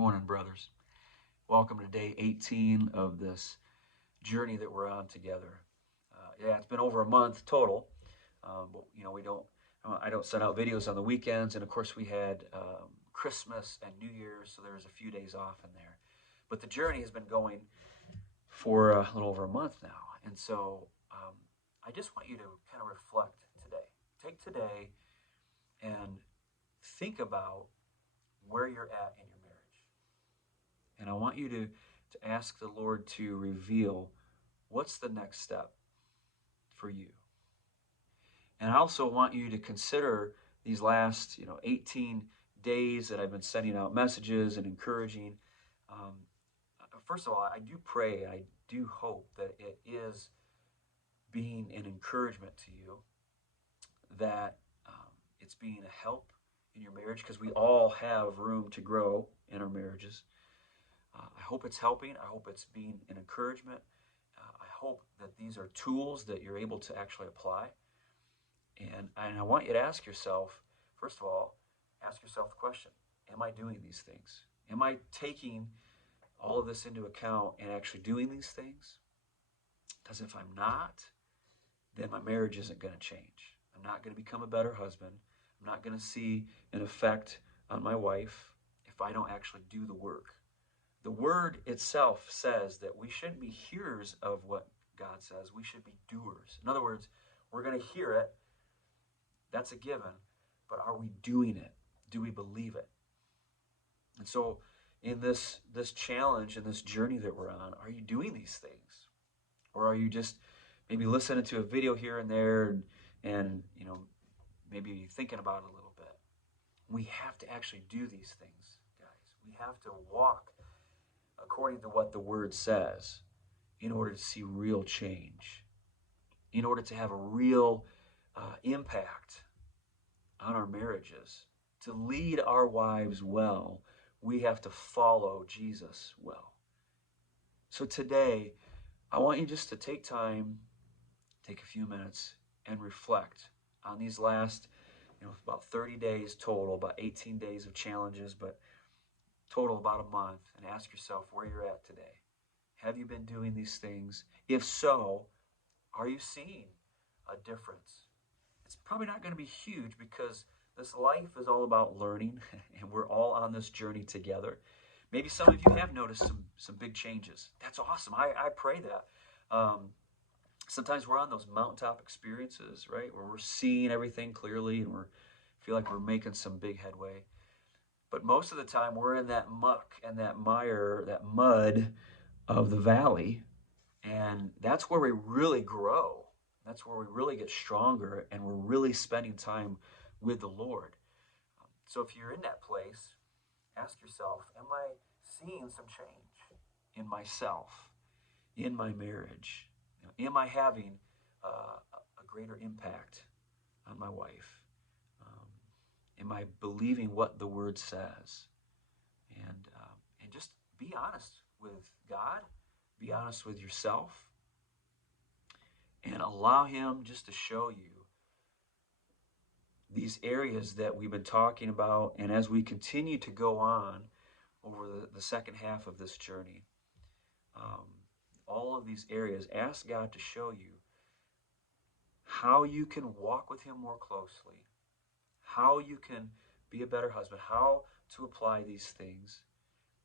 Morning, brothers. Welcome to day 18 of this journey that we're on together. Yeah, it's been over a month total. But we don't. I don't send out videos on the weekends, and of course we had Christmas and New Year's, so there was a few days off in there. But the journey has been going for a little over a month now, and so I just want you to kind of reflect today. Take today and think about where you're at in your marriage. And I want you to ask the Lord to reveal what's the next step for you. And I also want you to consider these last, 18 days that I've been sending out messages and encouraging. Um, First of all, I do pray, I do hope that it is being an encouragement to you, that it's being a help in your marriage, because we all have room to grow in our marriages. I hope it's helping. I hope it's being an encouragement. I hope that these are tools that you're able to actually apply. And I want you to ask yourself, first of all, ask yourself the question, am I doing these things? Am I taking all of this into account and actually doing these things? Because if I'm not, then my marriage isn't going to change. I'm not going to become a better husband. I'm not going to see an effect on my wife if I don't actually do the work. The word itself says that we shouldn't be hearers of what God says. We should be doers. In other words, we're going to hear it. That's a given. But are we doing it? Do we believe it? And so in this challenge and this journey that we're on, are you doing these things? Or are you just maybe listening to a video here and there and maybe thinking about it a little bit? We have to actually do these things, guys. We have to walk according to what the word says in order to see real change, in order to have a real impact on our marriages. To lead our wives well, we have to follow Jesus well. So today, I want you just to take time, take a few minutes, and reflect on these last, about 30 days total, about 18 days of challenges, but total about a month, and ask yourself where you're at today. Have you been doing these things? If so, are you seeing a difference? It's probably not going to be huge, because this life is all about learning, and we're all on this journey together. Maybe some of you have noticed some big changes. That's awesome. I pray that. Sometimes we're on those mountaintop experiences, right, where we're seeing everything clearly and we feel like we're making some big headway. But most of the time, we're in that muck and that mire, that mud of the valley, and that's where we really grow. That's where we really get stronger, and we're really spending time with the Lord. So if you're in that place, ask yourself, am I seeing some change in myself, in my marriage? Am I having a greater impact on my wife? Am I believing what the Word says? And just be honest with God, be honest with yourself, and allow Him just to show you these areas that we've been talking about. And as we continue to go on over the second half of this journey, um, all of these areas, ask God to show you how you can walk with Him more closely, how you can be a better husband, how to apply these things,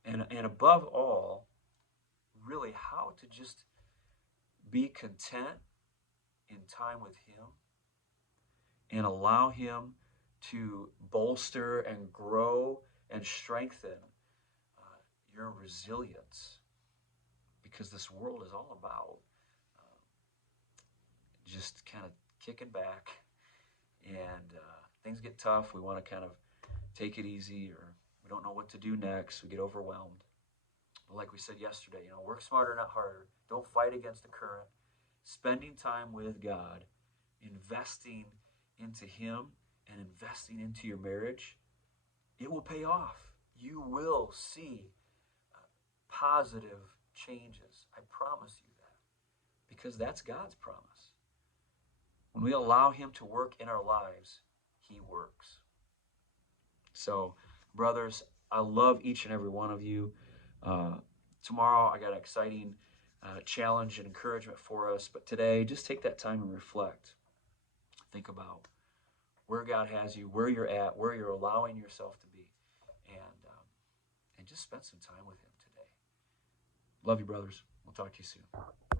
and above all, really how to just be content in time with Him and allow Him to bolster and grow and strengthen your resilience. Because this world is all about just kind of kicking back, and things get tough. We want to kind of take it easy, or we don't know what to do next. We get overwhelmed. But like we said yesterday, work smarter, not harder. Don't fight against the current. Spending time with God, investing into Him, and investing into your marriage, it will pay off. You will see positive changes. I promise you that. Because that's God's promise. When we allow Him to work in our lives, He works. So, brothers, I love each and every one of you. Uh, Tomorrow, I got an exciting challenge and encouragement for us. But today, just take that time and reflect. Think about where God has you, where you're at, where you're allowing yourself to be, and just spend some time with Him today. Love you, brothers. We'll talk to you soon.